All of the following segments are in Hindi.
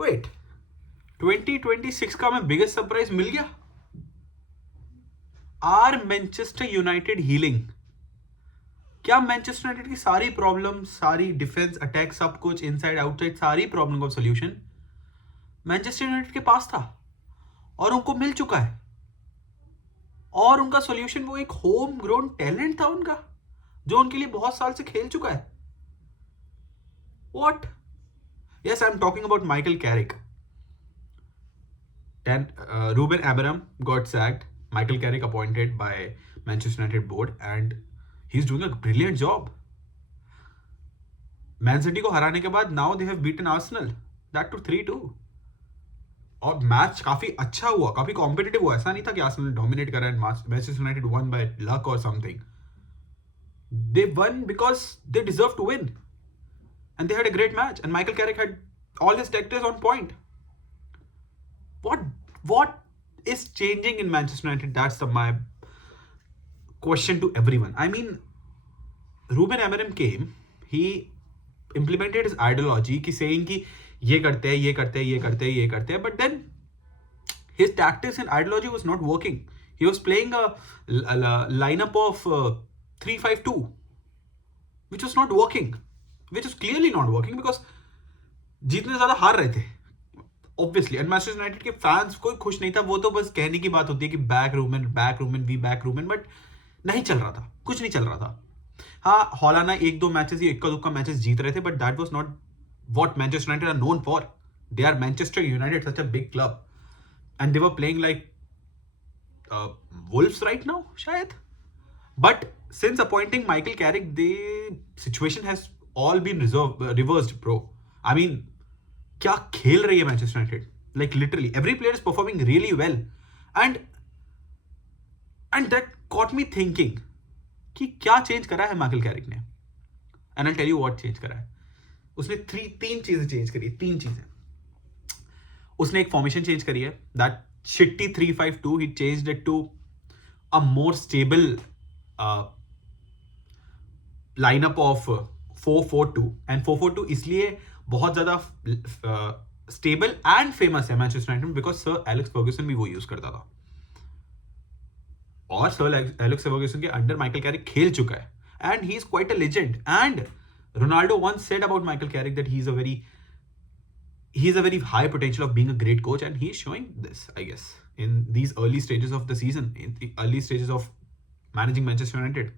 वेट 2026 का मैं बिगेस्ट सरप्राइज मिल गया. Are Manchester United healing? क्या मैनचेस्टर यूनाइटेड की सारी प्रॉब्लम, सारी डिफेंस अटैक, सब कुछ इनसाइड आउटसाइड, सारी प्रॉब्लम का सोल्यूशन मैनचेस्टर यूनाइटेड के पास था और उनको मिल चुका है? और उनका सोल्यूशन वो एक होम ग्रोन टैलेंट था उनका, जो उनके लिए बहुत साल से खेल चुका है. What? Yes, I am talking about Michael Carrick. Then Ruben Amorim got sacked. Michael Carrick appointed by Manchester United board, and he's doing a brilliant job. Man City को हराने के बाद now they have beaten Arsenal, that to 3-2. और मैच काफी अच्छा हुआ, काफी कॉम्पिटिटिव हुआ. ऐसा नहीं था कि आर्सेनल डोमिनेट कर रहा है. Manchester United one by luck और something. They won because they deserved to win, and they had a great match. And Michael Carrick had all his tactics on point. What is changing in Manchester United? That's my question to everyone. I mean, Ruben Amorim came, he implemented his ideology ki saying ki ye karte hai, ye karte hai, ye karte hai, ye karte hai, but then his tactics and ideology was not working. He was playing a lineup of 3-5-2, which was not working, which was clearly not working because जीतने ज़्यादा हार रहे थे ऑब्वियसली. एंड मैनचेस्टर यूनाइटेड के फैंस कोई खुश नहीं था. वो तो बस कहने की बात होती है कि back Ruben, we back Ruben, but नहीं चल रहा था, कुछ नहीं चल रहा था. हाँ, हॉलाना एक दो मैचेस, ये इक्का दुक्का मैचेस जीत रहे थे, but that was not what Manchester United are known for. They are Manchester United, such a big club, and they were playing like Wolves right now शायद. But since appointing Michael Carrick, the situation has all been reversed bro. I mean, क्या खेल रही है Manchester United. Like literally every player is performing really well, and that caught me thinking कि क्या चेंज करा है माइकल कैरिक ने. And I tell you what change करा है. उसने तीन चीजें चेंज करी है. तीन चीजें. उसने एक फॉर्मेशन चेंज करी है, that shitty 3-5-2. He changed it to a more stable lineup of 4-4-2. And 4-4-2 इसलिए बहुत ज्यादा स्टेबल एंड फेमस है Manchester United because Sir Alex Ferguson भी वो यूज करता था, और सर एलेक्स फर्ग्यूसन के अंडर माइकल कैरिक खेल चुका है, and he is quite a legend. And Ronaldo once said about Michael Carrick that he's a very high potential of being a great coach, and he's showing this, I guess, in these early stages of the season, in the early stages of managing Manchester United.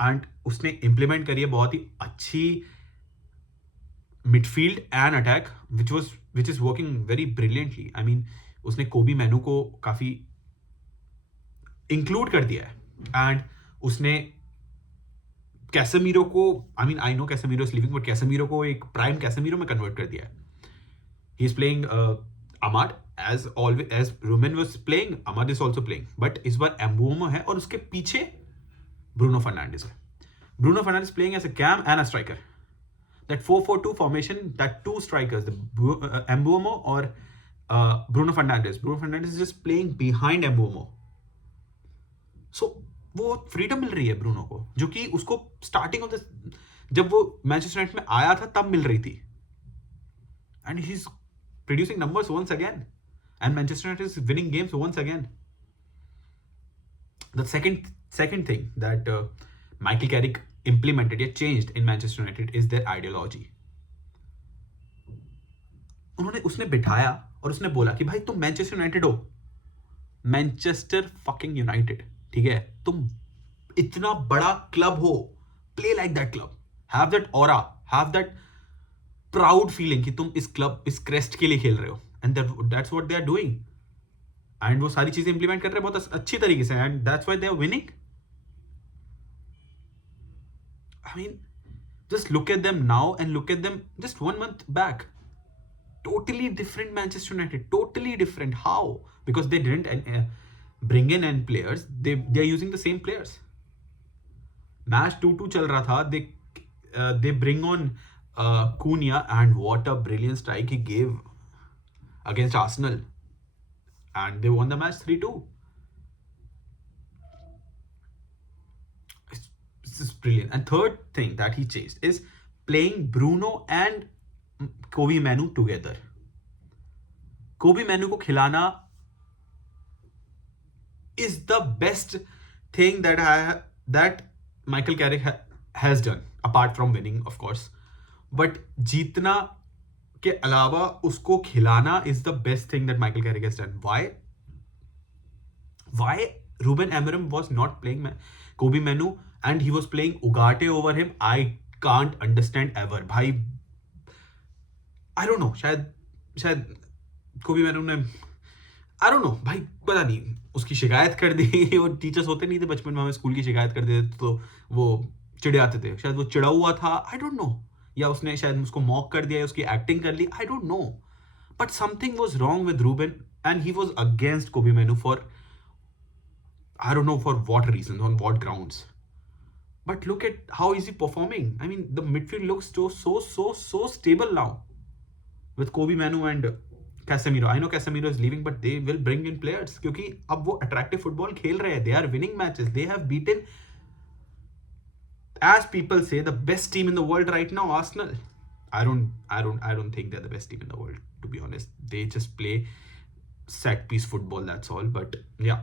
And उसने इंप्लीमेंट करी है बहुत ही अच्छी midfield and attack which is working very brilliantly. I mean, उसने कोबी मैनू को काफी इंक्लूड कर दिया है, एंड उसने कैसेमीरो को, I know Casemiro is living, but Casemiro को एक प्राइम कैसेमीरो में कन्वर्ट कर दिया है. He is playing Amad as always, as Ruben was playing, Ahmad is also playing, but इस बार एम्बुमो है और उसके पीछे ब्रूनो फर्नांडिस है. Bruno Fernandes playing as a cam and a striker. That 4-4-2 formation, that two strikers, the Mbeumo or Bruno Fernandes. Bruno Fernandes is just playing behind Mbeumo. So वो फ्रीडम मिल रही है ब्रूनो को, जो कि उसको स्टार्टिंग ऑफ द, जब वो मैनचेस्टर यूनाइटेड में आया था तब मिल रही थी. And he is producing numbers once again, and Manchester United is winning games once again. The second thing that Michael Carrick implemented or changed in Manchester United is their ideology. उसने बिठाया और उसने बोला कि भाई तुम मैनचेस्टर यूनाइटेड हो, मैनचेस्टर फकिंग यूनाइटेड, ठीक है, तुम इतना बड़ा क्लब हो, play like that club, have that aura, have that proud feeling कि तुम इस क्लब, इस क्रेस्ट के लिए खेल रहे हो. And that's what they are doing, and वो सारी चीजें इंप्लीमेंट कर रहे हैं बहुत अच्छी तरीके से, and that's why they are winning. I mean, just look at them now and look at them just 1 month back. Totally different Manchester United, totally different. How? Because they didn't bring in end players, they are using the same players. Match 2-2 चल रहा था, they bring on Cunha, and what a brilliant strike he gave against Arsenal, and they won the match 3-2. This is brilliant. And third thing that he changed is playing Bruno and कोबी मैनू टुगेदर. कोबी मैनू को खिलाना is the best thing that Michael Carrick has done, apart from winning, of course. But जीतना के अलावा उसको खिलाना is the best thing that Michael Carrick has done. Why Ruben Amorim was not playing Kobe Manu and he was playing Ugarte over him? I can't understand ever. भाई I don't know. शायद कोबी मैनू ने I don't know भाई, पता नहीं, उसकी शिकायत कर दी. और टीचर्स होते नहीं थे बचपन में, हमें स्कूल की शिकायत कर देते तो वो चिढ़े आते थे. शायद वो चिढ़ा हुआ था, आई डोंट नो, या उसने शायद उसको मॉक कर दिया, उसकी एक्टिंग कर ली, I don't know. But something was wrong with Ruben and he was against Kobbie Mainoo for I don't know for what reasons, on what grounds. But look at how is he performing. I mean, the midfield looks so stable now with Kobe Manu and Casemiro. I know Casemiro is leaving, but they will bring in players क्योंकि अब वो attractive football खेल रहे हैं. They are winning matches. They have beaten, as people say, the best team in the world right now, Arsenal. I don't think they're the best team in the world, to be honest. They just play set piece football, that's all. But yeah,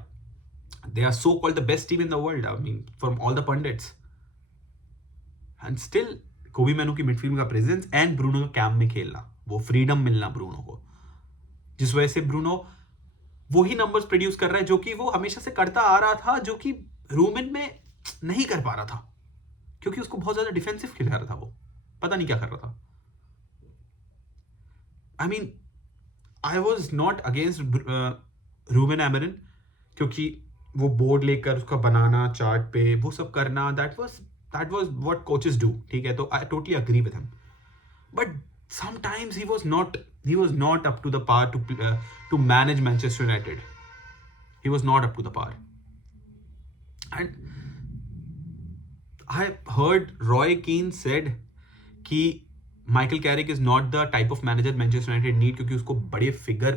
they are so called the best team in the world. I mean, from all the pundits. And still, कोबी मैनू की मिडफील्ड का प्रेजेंस एंड ब्रूनो का कैम्प में खेलना, वो फ्रीडम मिलना ब्रूनो को, जिस वजह से ब्रूनो वही नंबर्स प्रोड्यूस कर रहा है जो कि वो हमेशा से करता आ रहा था, जो कि रूबेन में नहीं कर पा रहा था क्योंकि उसको बहुत ज्यादा डिफेंसिव खिला रहा था. वो पता नहीं क्या कर रहा था. I mean, I was not against Ruben Amorim क्योंकि वो बोर्ड लेकर उसका बनाना चार्ट पे, वो सब करना, that was what coaches do. ठीक है, तो I totally agree with him. But sometimes he was not up to the par to manage Manchester United. He was not up to the par. And I heard Roy Keane said कि Michael Carrick is not the type of manager Manchester United need क्योंकि उसको बड़े फिगर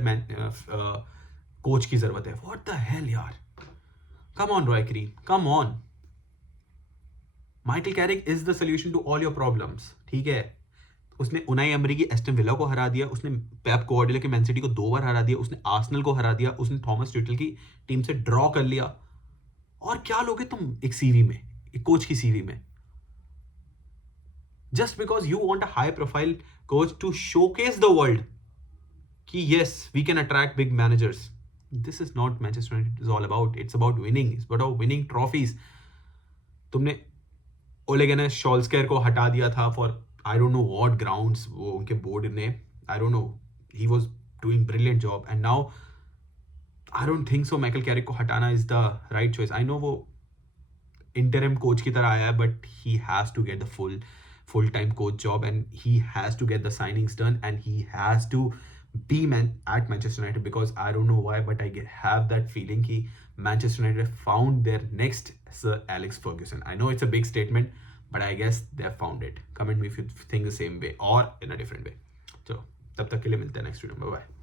कोच की जरूरत है. What the hell यार, come on Roy Keane, come on. Michael Carrick is the solution to all your problems. ठीक है, उसने उनाई एमरी की एस्टन विला को हरा दिया, उसने पेप गार्डियोला की मैन सिटी को 2 बार हरा दिया, उसने आर्सेनल को हरा दिया, उसने थॉमस ट्यूटल की टीम से ड्रॉ कर लिया. और क्या लोगे तुम एक सीवी में, एक कोच की सीवी में? Just because you want a high profile coach to showcase the world कि yes we can attract big managers. This is not Manchester United is all about. It's about winning, it's about winning trophies. तुमने ओले गुनार सोल्स्कायर को हटा दिया था for I don't know what grounds, वो उनके बोर्ड ने, I don't know, he was doing brilliant job and now I don't think so Michael Carrick को हटाना is the right choice. I know वो interim coach की तरह आया है, but he has to get the full-time coach job and he has to get the signings done and he has to be at Manchester United because I don't know why, but I have that feeling कि Manchester United found their next Sir Alex Ferguson. I know it's a big statement, but I guess they have found it. Comment me if you think the same way or in a different way. So, तब तक के लिए मिलते हैं next video में. Bye bye.